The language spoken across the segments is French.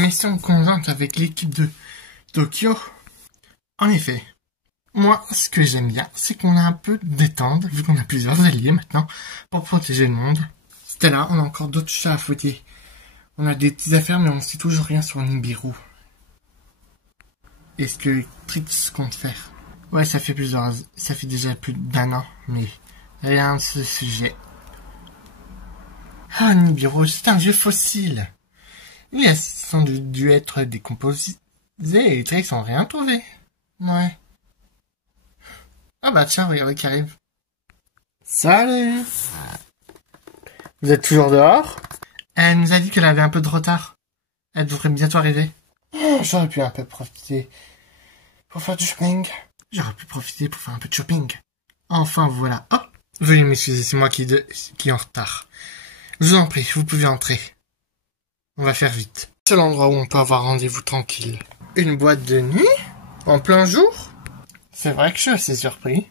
Mission conjointe avec l'équipe de Tokyo. En effet, moi, ce que j'aime bien, c'est qu'on a un peu de détente, vu qu'on a plusieurs alliés maintenant, pour protéger le monde. C'était là, on a encore d'autres chats à fouetter. On a des petites affaires, mais on sait toujours rien sur Nibiru. Et ce que Trix compte faire. Ouais, ça fait déjà plus d'un an, mais rien de ce sujet. Ah, Nibiru, c'est un vieux fossile. Il a sans doute dû être décomposé et les Trix n'ont rien trouvé. Ouais. Ah bah tiens, regardez qui arrive. Salut. Vous êtes toujours dehors? Elle nous a dit qu'elle avait un peu de retard. Elle devrait bientôt arriver. Oh, j'aurais pu un peu profiter pour faire du shopping. J'aurais pu profiter pour faire un peu de shopping. Enfin voilà. Oh, veuillez m'excuser, c'est moi qui est en retard. Je vous en prie, vous pouvez entrer. On va faire vite. C'est l'endroit où on peut avoir rendez-vous tranquille. Une boîte de nuit? En plein jour? C'est vrai que je suis assez surpris.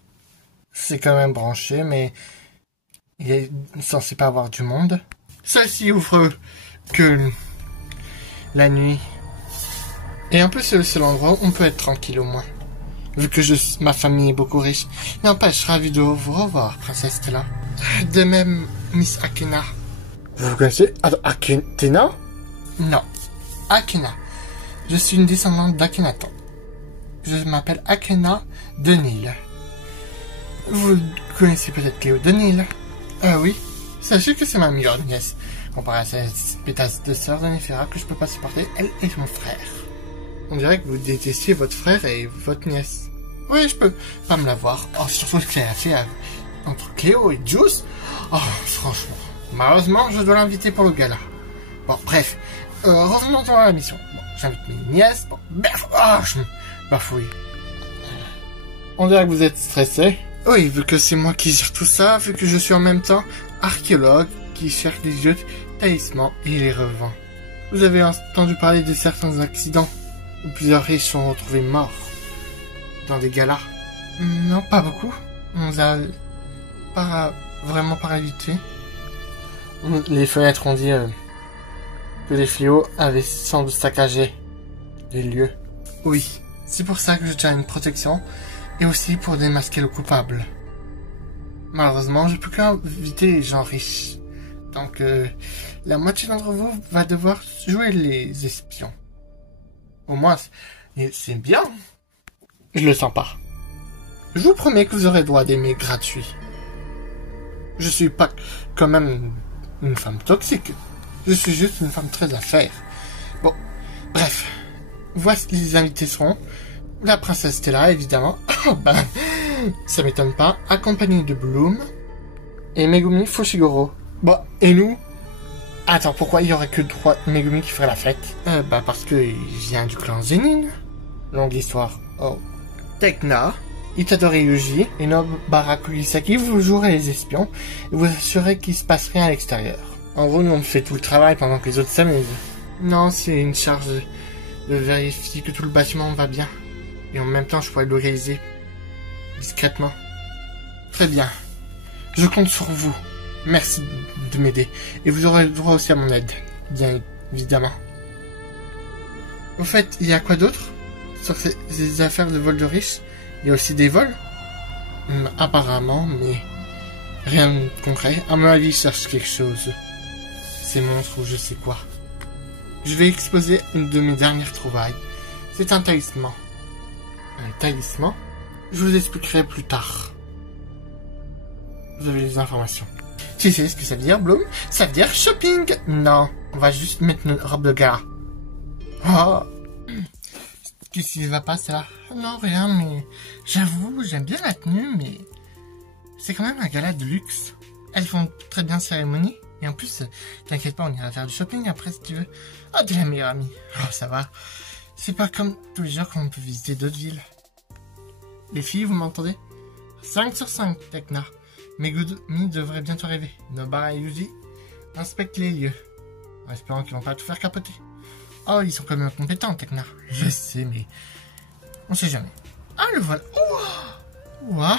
C'est quand même branché, mais il est censé pas avoir du monde. Celle-ci ouvre que la nuit. Et en plus, c'est le seul endroit où on peut être tranquille au moins. Vu que ma famille est beaucoup riche. N'empêche, ravi de vous revoir, princesse Stella. De même, Miss Akena. Vous connaissez Akena? Non, Akena. Je suis une descendante d'Akhenaton. Je m'appelle Akena Denil. Vous connaissez peut-être Cléo Denil? Oui. Sachez que c'est ma meilleure nièce. Comparé à cette pétasse de sœur de Néphera que je peux pas supporter, elle est mon frère. On dirait que vous détestiez votre frère et votre nièce. Oui, je peux pas me la voir. Oh, surtout ce qu'elle a fait entre Cléo et Juice. Oh, franchement. Malheureusement, je dois l'inviter pour le gala. Bon, bref. Revenons à la mission. Bon, j'invite mes nièces. Bon, bref. Oh, je me bafouille. On dirait que vous êtes stressé. Oui, vu que c'est moi qui gère tout ça, vu que je suis en même temps archéologue qui cherche les vieux talismans et les revend. Vous avez entendu parler de certains accidents où plusieurs riches sont retrouvés morts dans des galas? Non, pas beaucoup. On nous a vraiment paralysés. Les fenêtres ont dit que les fléaux avaient sans doute saccagé les lieux. Oui, c'est pour ça que je tiens une protection et aussi pour démasquer le coupable. Malheureusement, je peux qu'inviter les gens riches. Donc, la moitié d'entre vous va devoir jouer les espions. Au moins, c'est bien. Je le sens pas. Je vous promets que vous aurez droit d'aimer gratuit. Je suis pas quand même une femme toxique. Je suis juste une femme très à faire. Bon, bref. Voici les invités seront la princesse Stella, évidemment. Oh ben, ça m'étonne pas. Accompagnée de Bloom et Megumi Fushiguro. Bon, et nous? Attends, pourquoi il y aurait que 3 Megumi qui feraient la fête? Parce que je viens du clan Zenin. Longue histoire. Oh. Tekna, Itadori Yuji et Nobara Kugisaki, vous jouerez les espions et vous assurez qu'il se passe rien à l'extérieur. En gros, nous on fait tout le travail pendant que les autres s'amusent. Non, c'est une charge de vérifier que tout le bâtiment va bien. Et en même temps, je pourrais le localiser discrètement. Très bien. Je compte sur vous. Merci de m'aider. Et vous aurez le droit aussi à mon aide. Bien évidemment. Au fait, il y a quoi d'autre? Sur ces affaires de vol de riches, il y a aussi des vols? Apparemment, mais rien de concret. À mon avis, je cherche quelque chose. Ces monstres ou je sais quoi. Je vais exposer une de mes dernières trouvailles. C'est un talisman. Un talisman? Je vous expliquerai plus tard. Vous avez les informations. Tu sais ce que ça veut dire, Bloom? Ça veut dire shopping! Non, on va juste mettre une robe de gala. Oh! Qu'est-ce qui va pas, c'est là? Non, rien, mais j'avoue, j'aime bien la tenue, mais c'est quand même un gala de luxe. Elles font très bien cérémonie. Et en plus, t'inquiète pas, on ira faire du shopping après si tu veux. Oh, t'es la meilleure amie. Oh, ça va. C'est pas comme tous les jours qu'on peut visiter d'autres villes. Les filles, vous m'entendez? 5 sur 5, Tekna. Megumi devrait bientôt arriver. Nobara et Yuji inspectent les lieux. En espérant qu'ils vont pas tout faire capoter. Oh, ils sont quand même compétents, Tekna. Je sais, mais on sait jamais. Ah, le voilà. Waouh.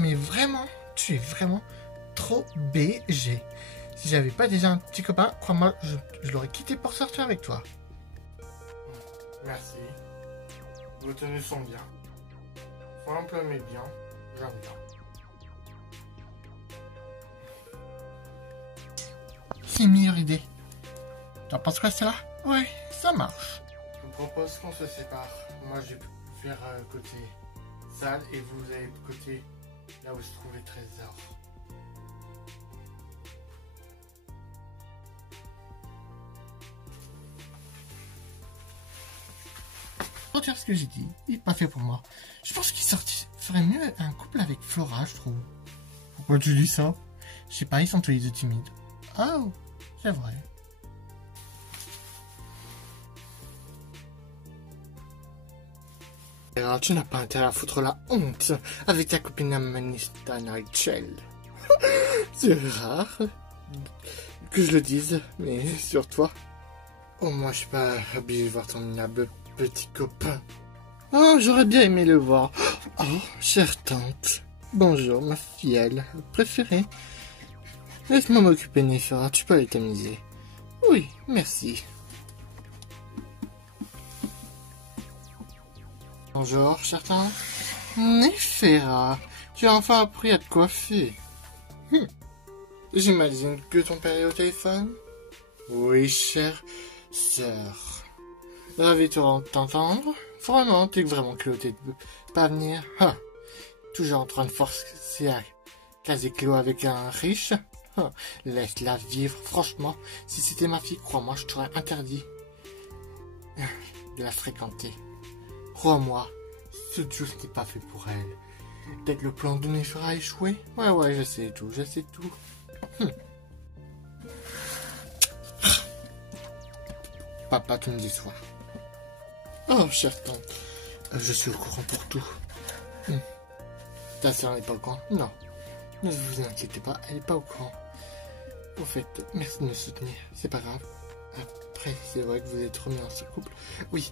Mais vraiment, tu es vraiment trop trop BG. Si j'avais pas déjà un petit copain, crois-moi, je l'aurais quitté pour sortir avec toi. Merci. Vos tenues sont bien. Simple mais bien. J'aime bien. C'est une meilleure idée. T'en penses quoi, Stella? Ouais, ça marche. Je vous propose qu'on se sépare. Moi, je vais faire côté salle et vous allez côté là où se trouvent les trésors. Retiens ce que j'ai dit, il est pas fait pour moi. Je pense qu'il ferait mieux un couple avec Flora, je trouve. Pourquoi tu dis ça? Je sais pas, ils sont tous les deux timides. Ah, c'est vrai. Alors, tu n'as pas intérêt à foutre la honte avec ta copine Amanista Rachel. C'est rare que je le dise, mais sur toi. Oh, moi, je suis pas obligé de voir ton minable petit copain. Oh, j'aurais bien aimé le voir. Oh, chère tante. Bonjour, ma filleule préférée. Laisse-moi m'occuper, Néphara, tu peux aller t'amuser. Oui, merci. Bonjour, chère tante. Néphara, tu as enfin appris à te coiffer. J'imagine que ton père est au téléphone. Oui, chère sœur. Ravi de t'entendre. Vraiment, t'es vraiment culotté de pas venir. Ah. Toujours en train de forcer à caser Cléo avec un riche. Ah. Laisse-la vivre. Franchement, si c'était ma fille, crois-moi, je t'aurais interdit de la fréquenter. Crois-moi, ce juice n'est pas fait pour elle. Peut-être le plan de Néphara a échoué. Ouais, je sais tout. Papa, tu me déçois. Oh, chère tante, je suis au courant pour tout. Ta sœur n'est pas au courant? Non. Ne vous inquiétez pas, elle n'est pas au courant. Au fait, merci de me soutenir, c'est pas grave. Après, c'est vrai que vous êtes remis dans ce couple. Oui,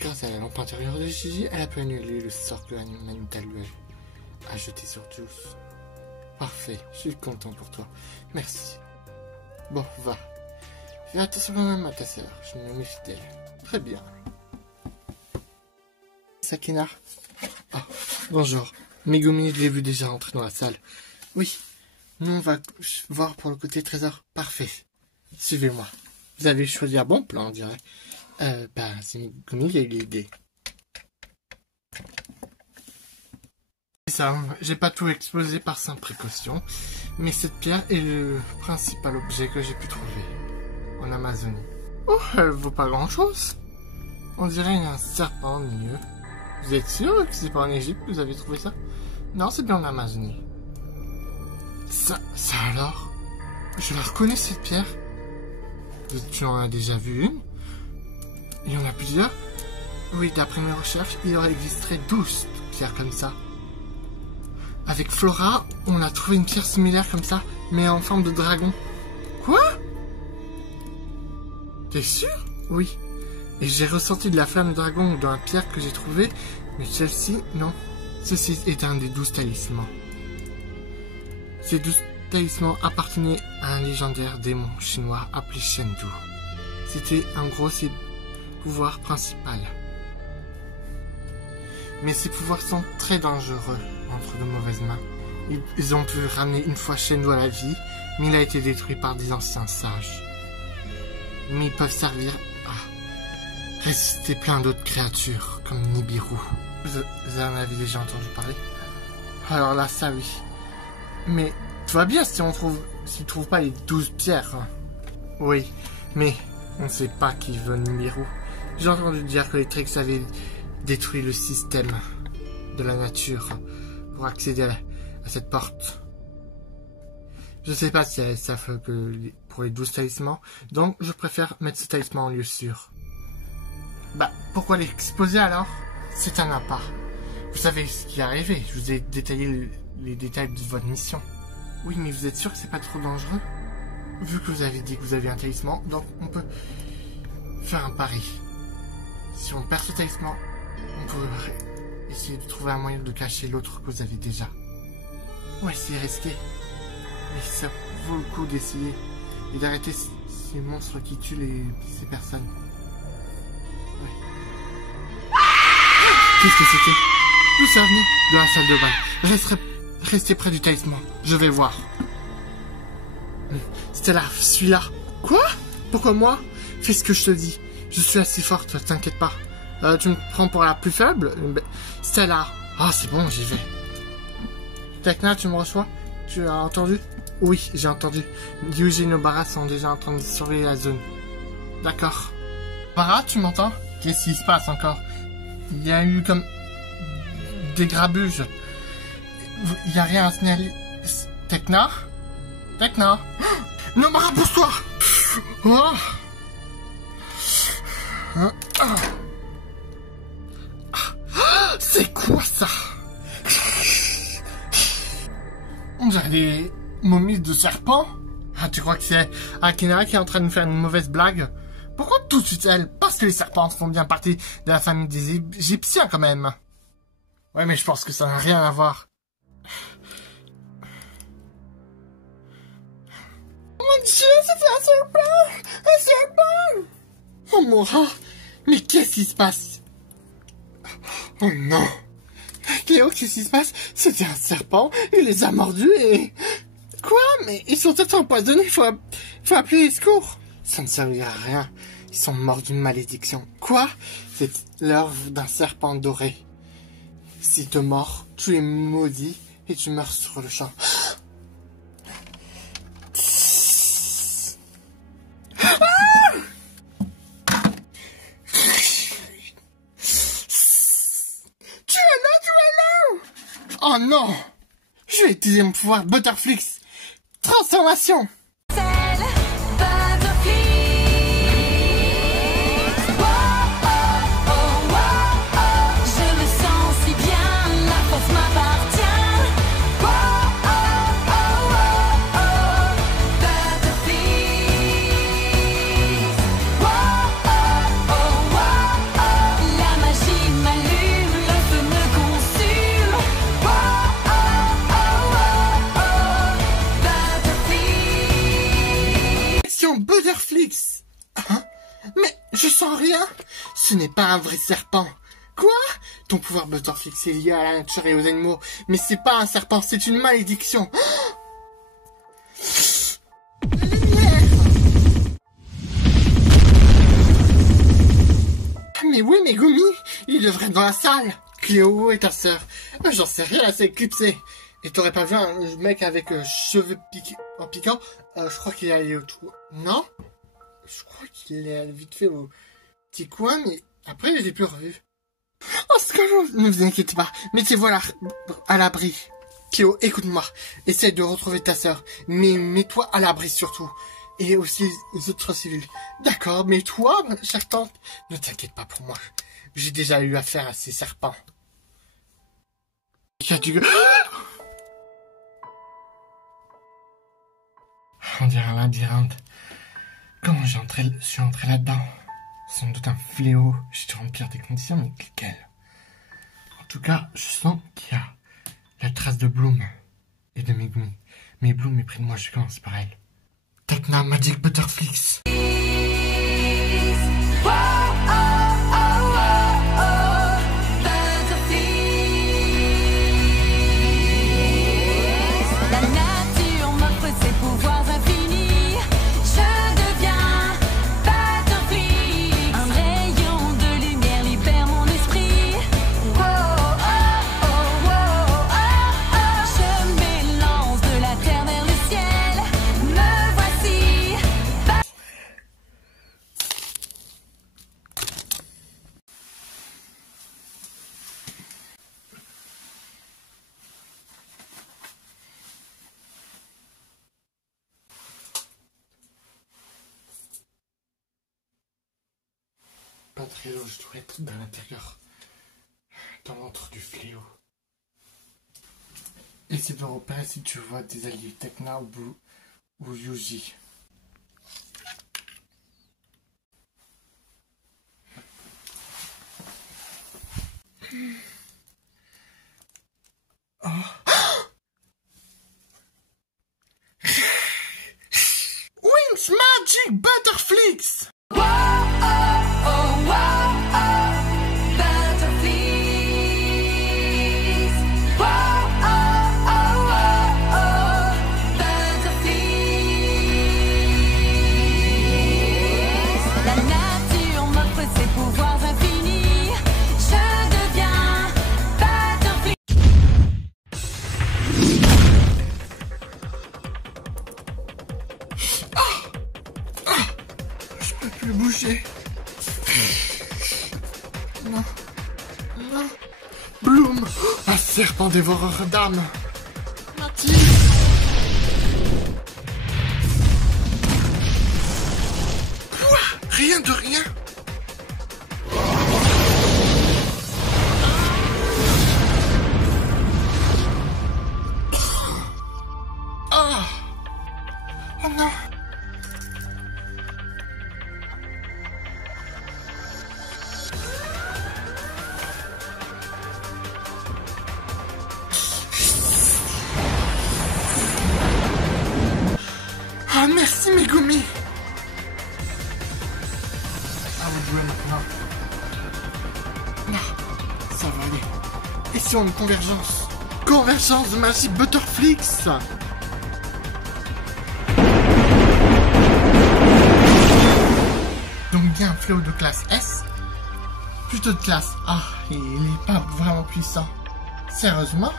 grâce à la lampe intérieure de Gigi, elle a pu annuler le sort que Manita lui a jeté sur Juice. Parfait, je suis content pour toi. Merci. Bon, va. Fais attention quand même à ta sœur, je me méfie d'elle. Très bien. Sakina. Ah, bonjour. Megumi, je l'ai vu déjà entrer dans la salle. Oui, nous on va voir pour le côté trésor. Parfait. Suivez-moi. Vous avez choisi un bon plan, on dirait. C'est Megumi qui a eu l'idée. C'est ça, j'ai pas tout exposé par simple précaution, mais cette pierre est le principal objet que j'ai pu trouver en Amazonie. Oh, elle vaut pas grand-chose. On dirait un serpent au milieu. Vous êtes sûr que c'est pas en Égypte que vous avez trouvé ça? Non, c'est bien en Amazonie. Ça alors? Je la reconnais cette pierre. Tu en as déjà vu une? Il y en a plusieurs? Oui, d'après mes recherches, il aurait existé 12 pierres comme ça. Avec Flora, on a trouvé une pierre similaire comme ça, mais en forme de dragon. Quoi? T'es sûr? Oui. Et j'ai ressenti de la flamme de dragon dans la pierre que j'ai trouvée, mais celle-ci, non. Ceci est un des 12 talismans. Ces 12 talismans appartenaient à un légendaire démon chinois appelé Shendu. C'était en gros ses pouvoirs principaux. Mais ces pouvoirs sont très dangereux entre de mauvaises mains. Ils ont pu ramener une fois Shendu à la vie, mais il a été détruit par des anciens sages. Mais ils peuvent servir à résister plein d'autres créatures, comme Nibiru. Vous en avez déjà entendu parler? Alors là, ça oui. Mais tout va bien si on trouve pas les 12 pierres. Oui, mais on ne sait pas qui veut Nibiru. J'ai entendu dire que les Trix avaient détruit le système de la nature pour accéder à cette porte. Je sais pas si elles savent que pour les 12 talismans, donc je préfère mettre ce talisman en lieu sûr. Bah, pourquoi l'exposer alors? C'est un appart. Vous savez ce qui est arrivé, je vous ai détaillé les détails de votre mission. Oui, mais vous êtes sûr que c'est pas trop dangereux? Vu que vous avez dit que vous avez un talisman, donc on peut faire un pari. Si on perd ce talisman, on peut essayer de trouver un moyen de cacher l'autre que vous avez déjà. Ouais, c'est risqué. Mais ça vaut le coup d'essayer et d'arrêter ces monstres qui tuent ces personnes. Ouais. Qu'est-ce que c'était? D'où ça venait? De la salle de bain. Restez près du talisman. Je vais voir. Stella, suis-là. Quoi? Pourquoi moi? Fais ce que je te dis. Je suis assez forte, t'inquiète pas. Tu me prends pour la plus faible? Stella. Ah, c'est bon, j'y vais. Tekna, tu me reçois? Tu as entendu? Oui, j'ai entendu. Yuji et Nobara sont déjà en train de surveiller la zone. D'accord. Bara, tu m'entends? Qu'est-ce qui se passe encore? Il y a eu comme des grabuges. Il n'y a rien à signaler. Tekna? Tekna? Nobara, pousse-toi! Oh. C'est quoi ça? On dirait des momies de serpents. Ah, tu crois que c'est Akina qui est en train de nous faire une mauvaise blague? Pourquoi tout de suite elle? Parce que les serpents font bien partie de la famille des Égyptiens quand même. Ouais, mais je pense que ça n'a rien à voir. Oh mon Dieu, c'était un serpent! Un serpent! Oh mon rat! Mais qu'est-ce qui se passe? Oh non! Cléo, qu'est-ce qui se passe? C'était un serpent, il les a mordus et... Quoi? Mais ils sont tous empoisonnés, faut appeler les secours. Ça ne servira à rien, ils sont morts d'une malédiction. Quoi? C'est l'œuvre d'un serpent doré. S'il te mord, tu es maudit et tu meurs sur le champ. Oh non! Je vais utiliser mon pouvoir Butterflix. Transformation! Butterflix! Hein? Mais je sens rien! Ce n'est pas un vrai serpent! Quoi? Ton pouvoir Butterflix est lié à la nature et aux animaux, mais c'est pas un serpent, c'est une malédiction! La lumière! Mais oui, Megumi! Il devrait être dans la salle! Cléo et ta sœur. J'en sais rien, elle s'est éclipsée. Et t'aurais pas vu un mec avec cheveux piquants? Je crois qu'il est allé au trou. Non? Je crois qu'il est allé vite fait au petit coin, mais après je l'ai plus revu. Oh, Scalo, ne vous inquiétez pas. Mettez-vous à l'abri. Cléo, écoute-moi. Essaye de retrouver ta sœur. Mais mets-toi à l'abri surtout. Et aussi les autres civils. D'accord, mais toi, chère tante, ne t'inquiète pas pour moi. J'ai déjà eu affaire à ces serpents. Il y a du... On dirait un labyrinthe. Comment je suis entré là-dedans? Sans doute un fléau. J'ai dû remplir des conditions, mais lesquelles? En tout cas, je sens qu'il y a la trace de Bloom et de Megumi. Mais Bloom est près de moi, je commence par elle. Tekna Magic Butterflix. Pas très loin, je dois être dans l'intérieur. Dans l'antre du fléau. Essaie de repérer si tu vois des alliés Tekna ou Yuji. Oh. plus bouger. Non. Non. Bloom, un serpent dévoreur d'âmes. Mathilde. Quoi? Rien de rien. Oh. Oh non. Ah, merci Megumi. Ah, vous jouez maintenant. Non, ça va aller. Et si on a une convergence? Convergence de magie Butterflix. Donc bien un fléau de classe S. Plutôt de classe A. Et il n'est pas vraiment puissant. Sérieusement?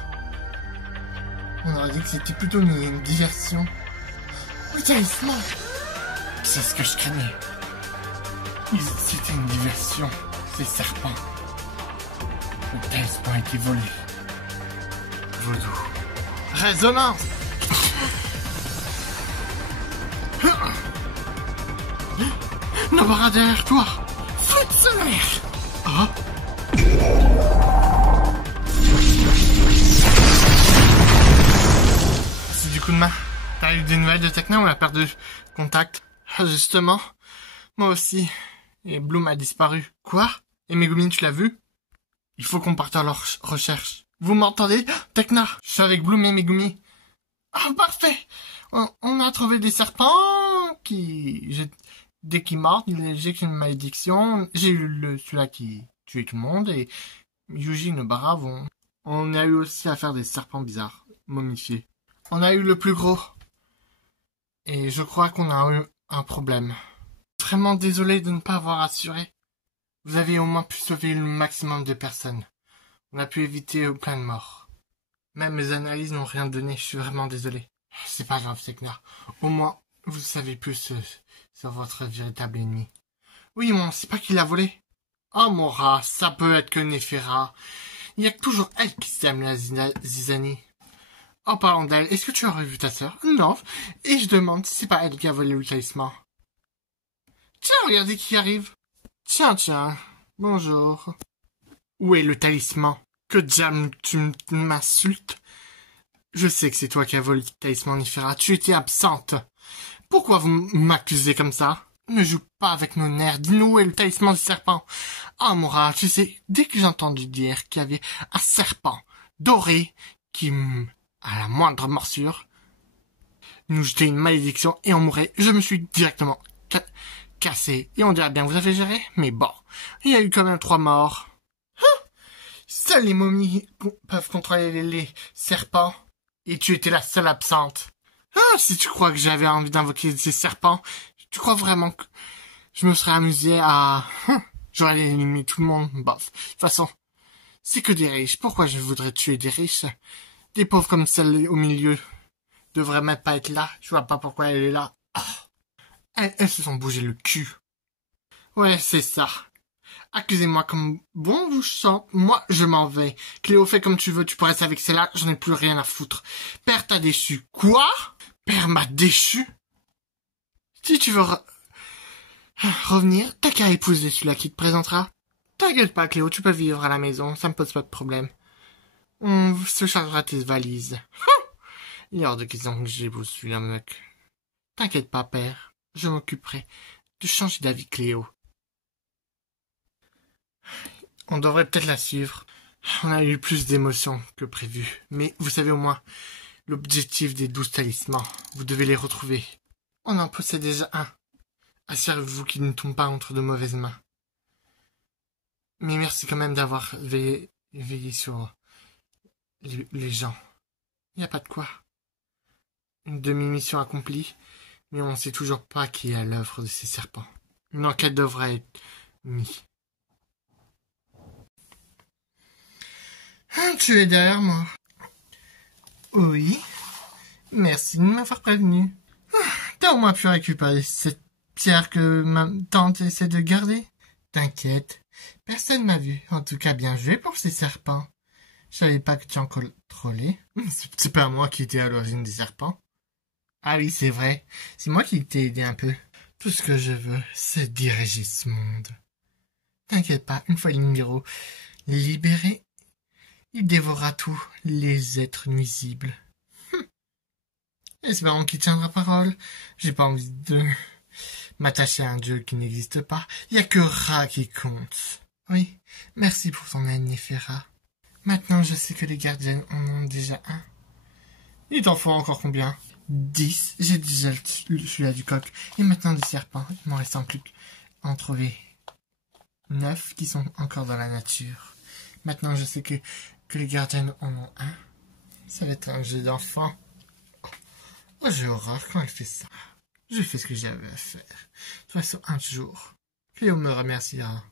On aurait dit que c'était plutôt une diversion. Le talisman. C'est ce que je craignais. C'était une diversion. Ces serpents. Le talisman a été volé. Vaudou. Résonance. Nobara derrière toi. Flûte solaire. Ah. C'est du coup de main. T'as eu des nouvelles de Tekna ou elle a perdu contact? Ah, justement. Moi aussi. Et Bloom a disparu. Quoi? Et Megumi, tu l'as vu? Il faut qu'on parte à leur recherche. Vous m'entendez? Tekna, je suis avec Bloom et Megumi. Ah, parfait! On a trouvé des serpents qui... Dès qu'ils mordent, j'ai une malédiction. J'ai eu celui-là qui tuait tout le monde et Yuji et Nobara vont... On a eu aussi à faire des serpents bizarres, momifiés. On a eu le plus gros. Et je crois qu'on a eu un problème. Vraiment désolé de ne pas avoir assuré. Vous avez au moins pu sauver le maximum de personnes. On a pu éviter plein de morts. Même mes analyses n'ont rien donné, je suis vraiment désolé. C'est pas grave, Tekna. Au moins, vous savez plus sur votre véritable ennemi. Oui, mais on sait pas qui l'a volé. Oh, Mora, ça peut être que Néphera. Il y a toujours elle qui s'aime la zizanie. En parlant d'elle, est-ce que tu aurais vu ta sœur? Non. Et je demande si c'est pas elle qui a volé le talisman. Tiens, regardez qui arrive. Tiens. Bonjour. Où est le talisman? Que diable tu m'insultes? Je sais que c'est toi qui as volé le talisman, Néphera. Tu étais absente. Pourquoi vous m'accusez comme ça? Ne joue pas avec nos nerfs. Dis-nous où est le talisman du serpent. Ah, Mora, tu sais, dès que j'ai entendu dire qu'il y avait un serpent doré qui, à la moindre morsure, nous jetait une malédiction et on mourrait, je me suis directement cassé. Et on dirait bien que vous avez géré, mais bon, il y a eu quand même 3 morts. Seuls les momies peuvent contrôler les serpents. Et tu étais la seule absente. Ah, si tu crois que j'avais envie d'invoquer ces serpents, tu crois vraiment que je me serais amusé à... J'aurais éliminé tout le monde. Bof. De toute façon, c'est que des riches. Pourquoi je voudrais tuer des riches? Des pauvres comme celle au milieu devraient même pas être là. Je vois pas pourquoi elle est là. Oh. Elles se sont bougé le cul. Ouais, c'est ça. Accusez-moi comme bon vous chante. Moi, je m'en vais. Cléo, fais comme tu veux. Tu pourrais rester avec celle-là. J'en ai plus rien à foutre. Père t'a déçu. Quoi? Père m'a déçu? Si tu veux revenir, t'as qu'à épouser celui-là qui te présentera. T'inquiète pas, Cléo. Tu peux vivre à la maison. Ça me pose pas de problème. On se chargera tes valises. Il est hors de question que j'épouse celui-là, mec. T'inquiète pas, père. Je m'occuperai de changer d'avis, Cléo. On devrait peut-être la suivre. On a eu plus d'émotions que prévu. Mais vous savez au moins l'objectif des 12 talismans. Vous devez les retrouver. On en possède déjà un. Assurez-vous qu'il ne tombe pas entre de mauvaises mains. Mais merci quand même d'avoir veillé sur les gens. Il n'y a pas de quoi. Une demi-mission accomplie, mais on ne sait toujours pas qui est à l'œuvre de ces serpents. Une enquête devrait être mise. Tu es derrière moi. Oui. Merci de m'avoir prévenu. T'as au moins pu récupérer cette pierre que ma tante essaie de garder. T'inquiète, personne m'a vu. En tout cas, bien joué pour ces serpents. Je savais pas que tu en contrôlais. C'est pas moi qui étais à l'origine des serpents. Ah oui, c'est vrai. C'est moi qui t'ai aidé un peu. Tout ce que je veux, c'est diriger ce monde. T'inquiète pas, une fois Lingero libéré, il dévorera tous les êtres nuisibles. Espérons qu'il tiendra parole. J'ai pas envie de m'attacher à un dieu qui n'existe pas. Il y a que Ra qui compte. Oui, merci pour ton aide, Néphera. Maintenant, je sais que les gardiennes en ont déjà un. Il t'en faut encore combien? 10. J'ai déjà celui-là du coq. Et maintenant des serpents. Il m'en reste en plus qu'en trouver 9 qui sont encore dans la nature. Maintenant, je sais que les gardiennes en ont un. Ça va être un jeu d'enfant. Oh, j'ai horreur quand elle fait ça. Je fais ce que j'avais à faire. De toute façon, un jour, Cléo me remerciera.